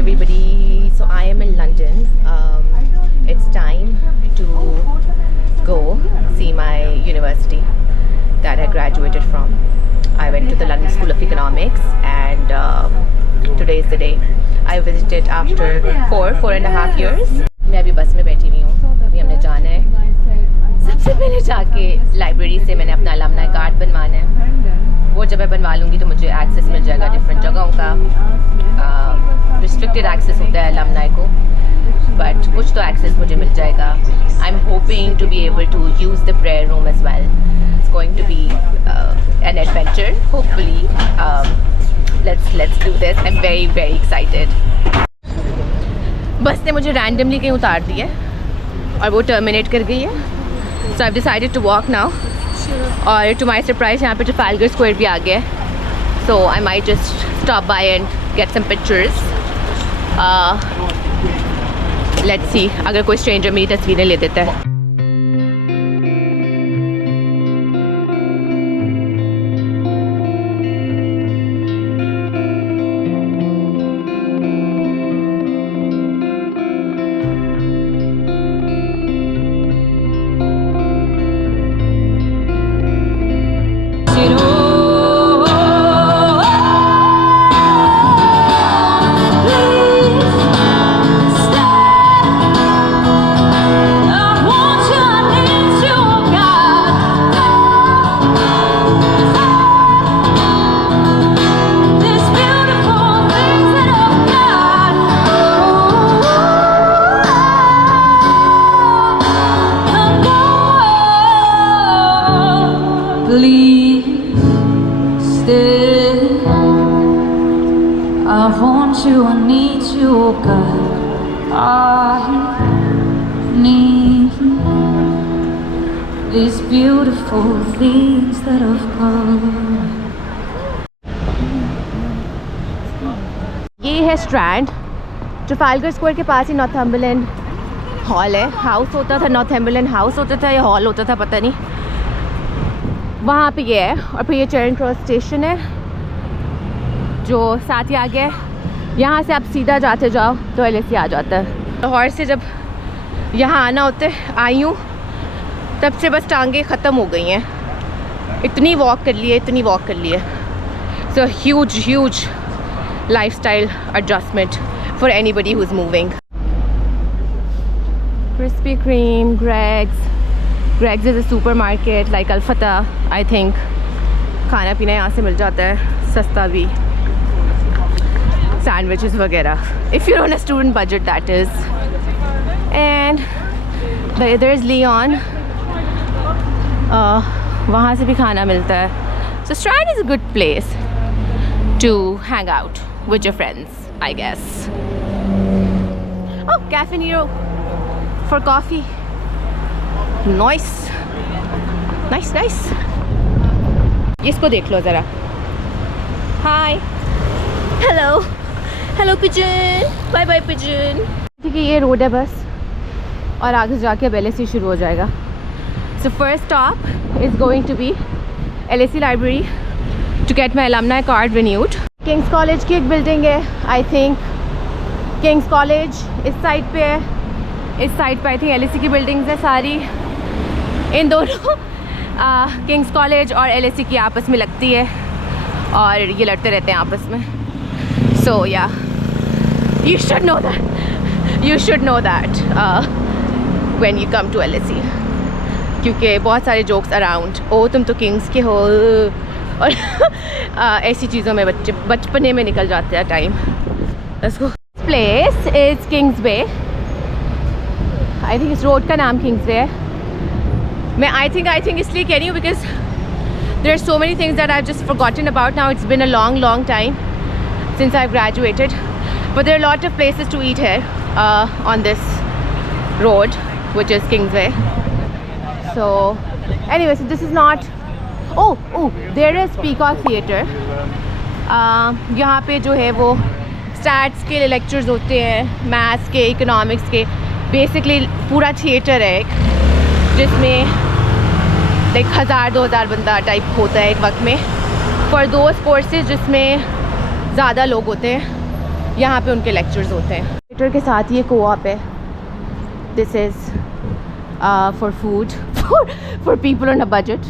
everybody. So I am in London. It's time to go see my university that I graduated from. I went to the London School of Economics, and today is the day. I visited after 4.5 years. मैं अभी बस में बैठी हुई हूँ. अभी हमने जाना है. सबसे पहले जाके लाइब्रेरी से मैंने अपना अलमनाई कार्ड बनवाना है. वो जब मैं बनवा लूँगी तो मुझे एक्सेस मिल जाएगा डिफरेंट जगहों का. रिस्ट्रिक्टेड एक्सेस होता है अलमनाई को, बट कुछ तो एक्सेस मुझे मिल जाएगा. I am hoping to be able to use the prayer room as well. It's going to be an adventure hopefully. let's do this. I'm very excited. बस ने मुझे रैंडमली कहीं उतार दिया और वो टर्मिनेट कर गई है. So I've decided to walk now. और to my surprise यहाँ पे ट्रफालगर स्क्वायर भी आ गया है. So I might just stop by and get some pictures. Let's see अगर कोई स्ट्रेंजर मेरी तस्वीरें ले देता है. I want you, I need you, oh God. I need these beautiful things that I've got. ये है स्ट्रैंड. ट्रफालगर स्क्वायर के पास ही नॉर्थम्बरलैंड हॉल है. हाउस होता था, नॉर्थम्बरलैंड हाउस होता था या हॉल होता था पता नहीं. वहाँ पे ये है. और फिर ये चेरिंग क्रॉस स्टेशन है जो साथ ही आ गया है. यहाँ से आप सीधा जाते जाओ तो LSE आ जाता है. लाहौर से जब यहाँ आना होता है आई हूँ तब से बस टांगे ख़त्म हो गई हैं. इतनी वॉक कर ली है. So huge lifestyle adjustment for anybody who is moving. Krispy Kreme, Greggs is a supermarket like Al-Fatah, I think. खाना पीना यहाँ से मिल जाता है सस्ता भी. Sandwiches वगैरह. If you're on a student budget, that is. And there is Leon. वहाँ से भी खाना मिलता है. So Strand is a good place to hang out with your friends, I guess. Oh, Cafe Nero for coffee. Nice. इसको देख लो ज़रा. Hi. Hello pigeon. Bye pigeon. ठीक है, ये रोड है बस और आगे जाके अब LSE शुरू हो जाएगा. So first stop is going to be LSE library to get my alumni card renewed. King's College की एक बिल्डिंग है. I think King's College इस साइड पे है. इस साइड पे I think LSE की बिल्डिंग्स है सारी. इन दोनों किंग्स कॉलेज और LSE की आपस में लगती है और ये लड़ते रहते हैं आपस में. सो या you should know that when you come to LSE, क्योंकि बहुत सारे जोक्स अराउंड. ओ तुम तो किंग्स के हो और ऐसी चीज़ों में बचपने में निकल जाते हैं time. Place is Kings way. I think इस रोड का नाम किंग्स वे है. मैं आई थिंक इसलिए कह रही हूँ because there are so many things that I have just forgotten about now. It's been a long time since I've graduated, but there are a lot of places to eat here on this road, which is Kingsway. So anyway, so this is not. Oh, there is Peacock Theatre. यहाँ पे जो है वो stats के lectures होते हैं, maths के, economics के. बेसिकली पूरा थिएटर है एक जिसमें लाइक 1000-2000 बंदा टाइप होता है एक वक्त में. फॉर दोज कोर्सेज जिसमें ज़्यादा लोग होते हैं यहाँ पे उनके लेक्चर्स होते हैं। थिएटर के साथ ये कोऑप है। This is for food for people on a budget,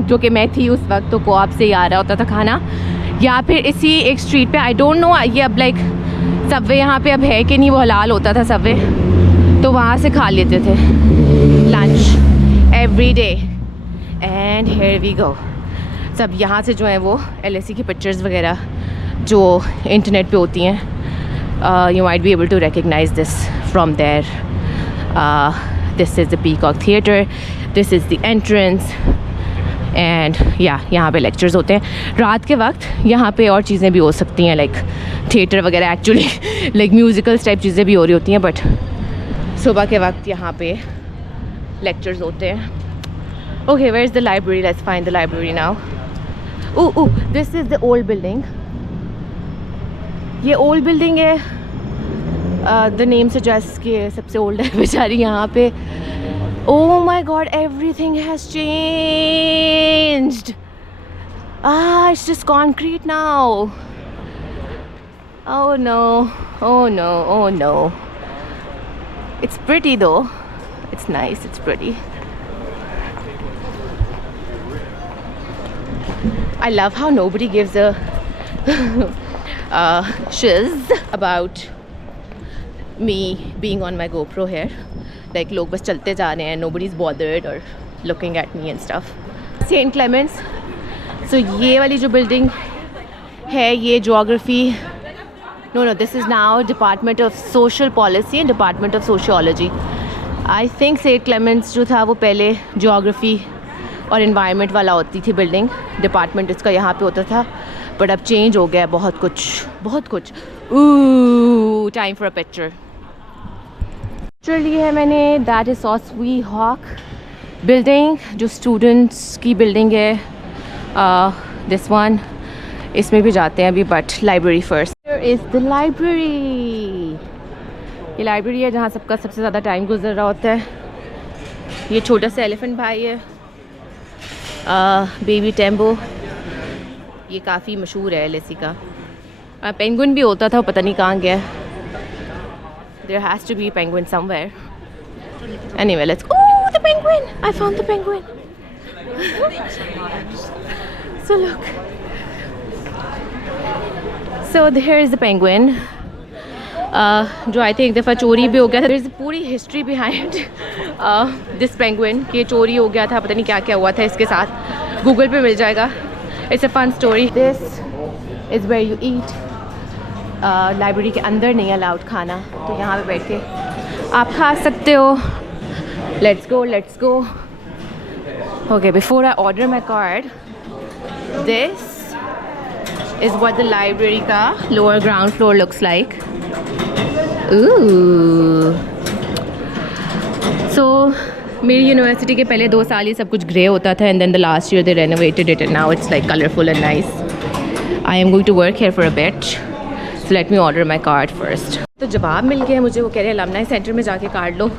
जो कि मैं थी उस वक्त, तो कोऑप से ही आ रहा होता था खाना। या फिर इसी एक स्ट्रीट पे, आई डोंट नो ये अब लाइक सबवे यहाँ पे अब है कि नहीं, वो हलाल होता था सबवे, तो वहाँ से खा लेते थे lunch every day. And here we go. सब यहाँ से जो है वो LSE की पिक्चर्स वगैरह जो इंटरनेट पे होती हैं, you might be able to recognize this from there. This is the peacock theatre, this is the entrance and यहाँ पे लेक्चर्स होते हैं। रात के वक्त यहाँ पे और चीज़ें भी हो सकती हैं, लाइक थिएटर वगैरह, एक्चुअली लाइक म्यूज़िकल्स टाइप चीज़ें भी हो रही होती हैं, बट सुबह के वक्त यहाँ पे लेक्चर्स होते हैं। Okay, where is the library? Let's find the library now. Oh, this is the old building. ये ओल्ड बिल्डिंग है, द नेम सजेस्ट कि सबसे ओल्ड है बेचारी यहाँ पे। Oh my God, everything has changed. It's just concrete now. Oh no, oh no, oh no. It's pretty though. It's nice, it's pretty. I love how nobody gives a shiz about me being on my GoPro here. Like लोग बस चलते जा रहे हैं, nobody is bothered or looking at me and stuff. St. Clements. So ये वाली जो building है ये geography, no, this is now Department of Social Policy and Department of Sociology. I think St. Clements जो था वो पहले geography और environment वाला होती थी बिल्डिंग, डिपार्टमेंट इसका यहाँ पे होता था, बट अब चेंज हो गया बहुत कुछ। Ooh, time for a picture. ली है मैंने, दैट इज़ सॉसवी हॉक बिल्डिंग, जो स्टूडेंट्स की बिल्डिंग है। दिस वन, इसमें भी जाते हैं अभी, but library first. Here is the library. ये लाइब्रेरी है जहाँ सबका सबसे ज़्यादा टाइम गुजर रहा होता है। ये छोटा सा एलिफेंट भाई है, बेबी टेम्बो, ये काफ़ी मशहूर है LSE का। पेंगुइन भी होता था, पता नहीं कहाँ गया। There has to be a penguin somewhere. Anyway, let's go. Oh, the penguin! I found the penguin. So look. So here is the penguin. जो I think एक दफ़ा चोरी भी हो गया था। There is a पूरी history behind this penguin कि चोरी हो गया था, पता नहीं क्या क्या हुआ था इसके साथ। Google पे मिल जाएगा। It's a fun story. This is where you eat. Library के अंदर नहीं अलाउड खाना, तो यहाँ पे बैठ के आप खा सकते हो। Let's go. Okay, before I order my card, this is what the library का lower ground floor looks like. So मेरी यूनिवर्सिटी के पहले 2 साल ये सब कुछ ग्रे होता था, and then the last year they renovated it and now it's like colourful and nice. I am going to work here for a bit, so let me order my card first. तो जवाब मिल गया मुझे, वो कह रहे हैं alumni centre में जाके कार्ड लो।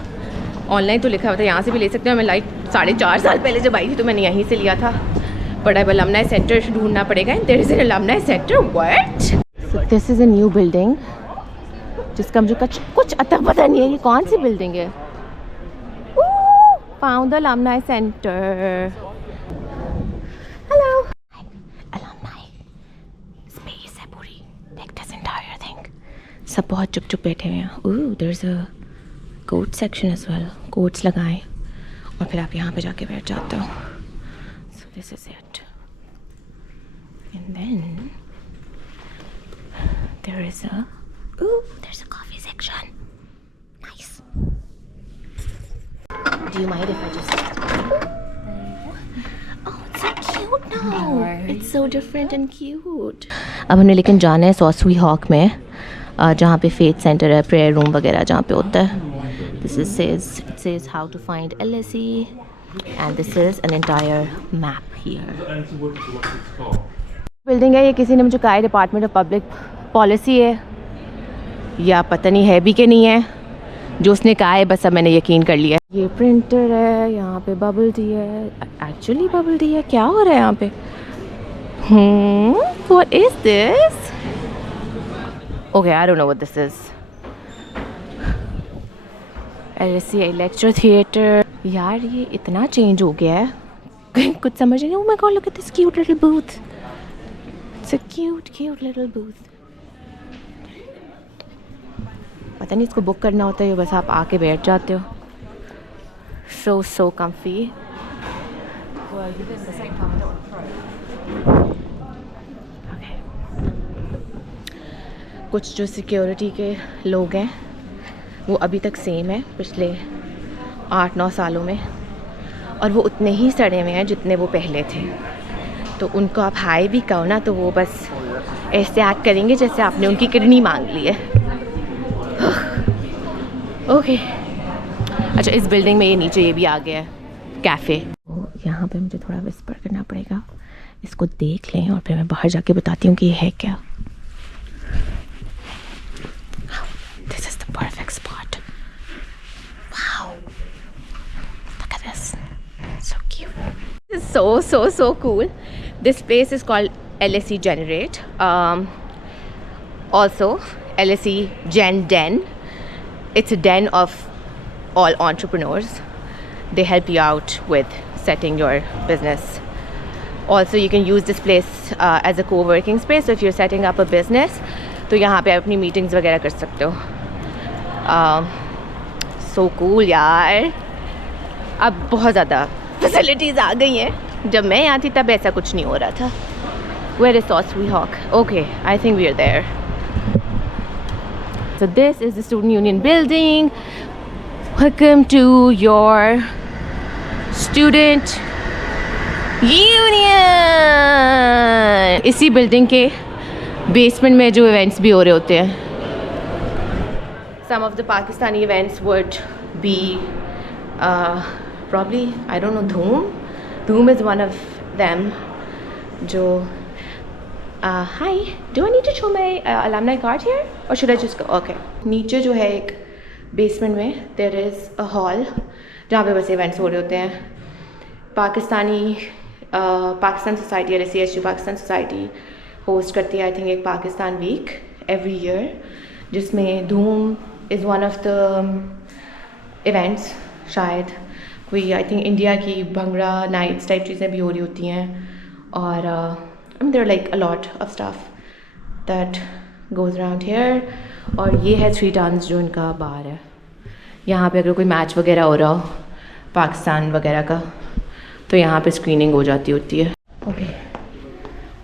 ऑनलाइन तो लिखा हुआ था यहाँ से भी ले सकते हो। मैं लाइक 4.5 साल पहले जब आई थी तो मैंने यहीं से लिया था, बट अब अलमनाई सेंटर ढूंढना पड़ेगा। There is an alumni centre, what? So this is a new building जिसका मुझे कुछ अता पता नहीं है ये कौन सी बिल्डिंग है। Found the alumni centre. Hello, सब बहुत चुप चुप बैठे हुए हैं। Oh, there is a coat section as well. Coats लगाएं और फिर आप यहाँ पे जाके बैठ जाते हो। So this is it, and then there is a coffee section. Nice. Do you mind if I just it's so cute now. It's so different and cute. अब हमने लेकिन जाना है सॉसवी हॉक में, जहाँ पे फेथ सेंटर है, प्रेयर रूम वगैरह जहाँ पे होता है। This is it says how to find LSE, and this is an entire map here. Building है ये, किसी ने मुझे कहा है डिपार्टमेंट ऑफ पब्लिक पॉलिसी है, या पता नहीं है भी कि नहीं है। जो उसने कहा है बस अब मैंने यकीन कर लिया। ये प्रिंटर है, यहाँ पे बबल टी है, एक्चुअली बबल टी है। क्या हो रहा है यहाँ पे? What is this? Okay, I don't know what this is. LSE lecture theater. यार ये इतना चेंज हो गया है कुछ समझ नहीं. Oh my god, look at this cute little booth. It's a cute little booth. पता नहीं इसको बुक करना होता है, बस आप आके बैठ जाते हो. So comfy. Okay. कुछ जो सिक्योरिटी के लोग हैं वो अभी तक सेम है पिछले 8-9 सालों में, और वो उतने ही सड़े हुए हैं जितने वो पहले थे. तो उनको आप हाई भी कहो ना तो वो बस ऐसे एक्ट करेंगे जैसे आपने उनकी किडनी मांग ली है. ओके अच्छा, इस बिल्डिंग में ये नीचे ये भी आ गया है कैफ़े. यहाँ पे मुझे थोड़ा विस्पर करना पड़ेगा. इसको देख लें और फिर मैं बाहर जाके बताती हूँ कि ये है क्या. This is the perfect spot. Wow. Look at this. So cute. This is so cool. This place is called LSE Generate. Also LSE Gen Den. It's a den of all entrepreneurs. They help you out with setting your business. Also you can use this place as a co-working space. So if you're setting up a business, तो यहाँ पे अपनी meetings वगैरह कर सकते हो. So cool यार. अब बहुत ज़्यादा फैसिलिटीज़ आ गई हैं. जब मैं यहाँ थी तब ऐसा कुछ नहीं हो रहा था. Where is Sosui Hawk? Okay, I think we are there. So this is the Student Union building. Welcome to your Student Union. इसी बिल्डिंग के बेसमेंट में जो इवेंट्स भी हो रहे होते हैं. Some of the Pakistani events would be probably, I don't know, Dhoom. Dhoom is one of them. Jo, hi, do I need to show my alumni card here or should I just go? Okay. नीचे जो है एक basement में there is a hall जहाँ पे बस events हो रहे होते हैं. पाकिस्तान सोसाइटी या CSU पाकिस्तान सोसाइटी होस्ट करती है आई थिंक एक पाकिस्तान वीक एवरी ईयर, जिसमें धूम is one of the events. शायद कोई आई थिंक इंडिया की भंगड़ा नाइट्स टाइप चीज़ें भी हो रही होती हैं. और there like a lot of stuff that goes around here. और ये है 3 टन्स जो इनका बार है. यहाँ पे अगर कोई मैच वगैरह हो रहा हो पाकिस्तान वगैरह का तो यहाँ पे स्क्रीनिंग हो जाती होती है. Okay,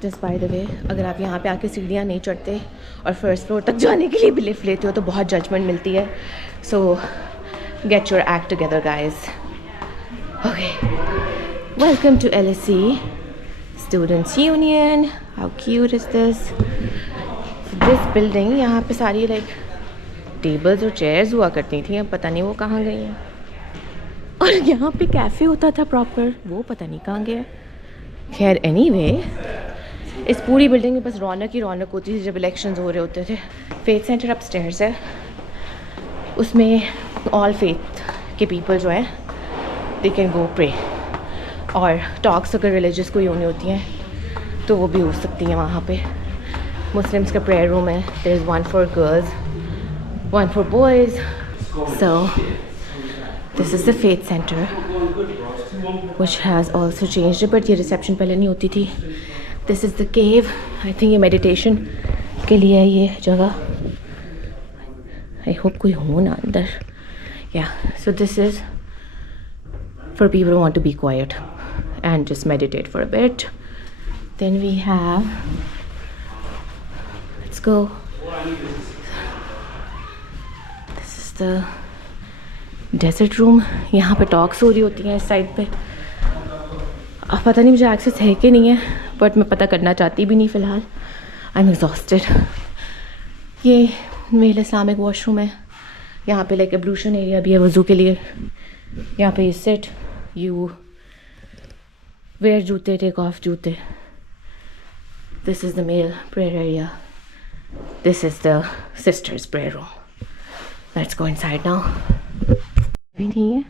just by the way, अगर आप यहाँ पे आके सीढ़ियाँ नहीं चढ़ते और फर्स्ट फ्लोर तक जाने के लिए भी लिफ्ट लेते हो तो बहुत जजमेंट मिलती है. So get your act together guys. Okay, welcome to LSE students union. How cute is this. This building, यहाँ पे सारी लाइक टेबल्स और चेयर्स हुआ करती थी, अब पता नहीं वो कहाँ गई हैं. और यहाँ पे कैफ़े होता था प्रॉपर, वो पता नहीं कहाँ गया. खैर एनीवे, इस पूरी बिल्डिंग में बस रौनक ही रौनक होती थी जब इलेक्शंस हो रहे होते थे. फेथ सेंटर अपस्टेयर्स है, उसमें ऑल फेथ के पीपल जो हैं दे कैन गो प्रे. और टॉक्स अगर रिलीजियस कोई होनी होती हैं तो वो भी हो सकती हैं वहाँ पे. मुस्लिम्स का प्रेयर रूम है. There is one for girls, one for boys. So this is the faith center which has also changed, but ये रिसेप्शन पहले नहीं होती थी. this is the cave. I think ये meditation के लिए है ये जगह. I hope कोई हो ना अंदर. yeah, so this is for people who want to be quiet and just meditate for a bit. Then we have, let's go, this is the dessert room. यहाँ पे टॉक्स हो रही होती हैं इस साइड पे. अब पता नहीं मुझे एक्सेस है कि नहीं है, बट मैं पता करना चाहती भी नहीं फ़िलहाल. I am exhausted. ये मेल इस्लामिक वॉशरूम है. यहाँ पे लाइक एब्लूशन एरिया भी है वज़ू के लिए. यहाँ पे यू सिट, यू वेयर जूते, टेक ऑफ जूते. This is the male prayer area. This is the sisters prayer room. Let's go inside now. भी नहीं है,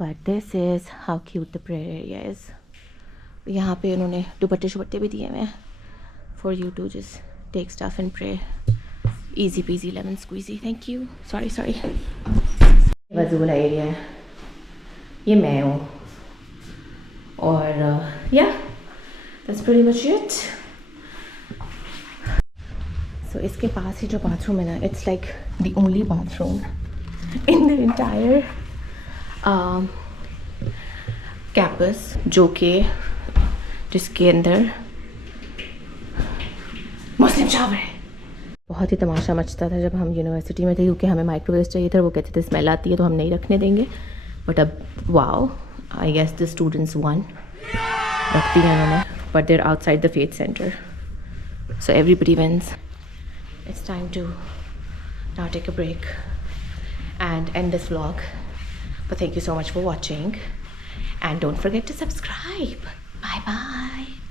but this is how cute the prayer area is. यहाँ पे उन्होंने दुपट्टे शुपट्टे भी दिए हुए हैं for you to just take stuff and pray. Easy peasy lemon squeezy. Thank you. Sorry. वज़ूला एरिया है, ये मैं हूँ, और yeah, that's pretty much it. So इसके पास ही जो बाथरूम है ना, it's like the only bathroom in the entire campus, जो कि जिसके अंदर मुस्लिम शावर है। बहुत ही तमाशा मचता था जब हम यूनिवर्सिटी में थे, क्योंकि हमें माइक्रोवेव चाहिए था, वो कहते थे स्मेल आती है तो हम नहीं रखने देंगे। बट अब wow, I guess the students one रख दिया उन्होंने, but there outside the faith centre, so everybody wins. It's time to now take a break and end this vlog, but thank you so much for watching and don't forget to subscribe. Bye bye.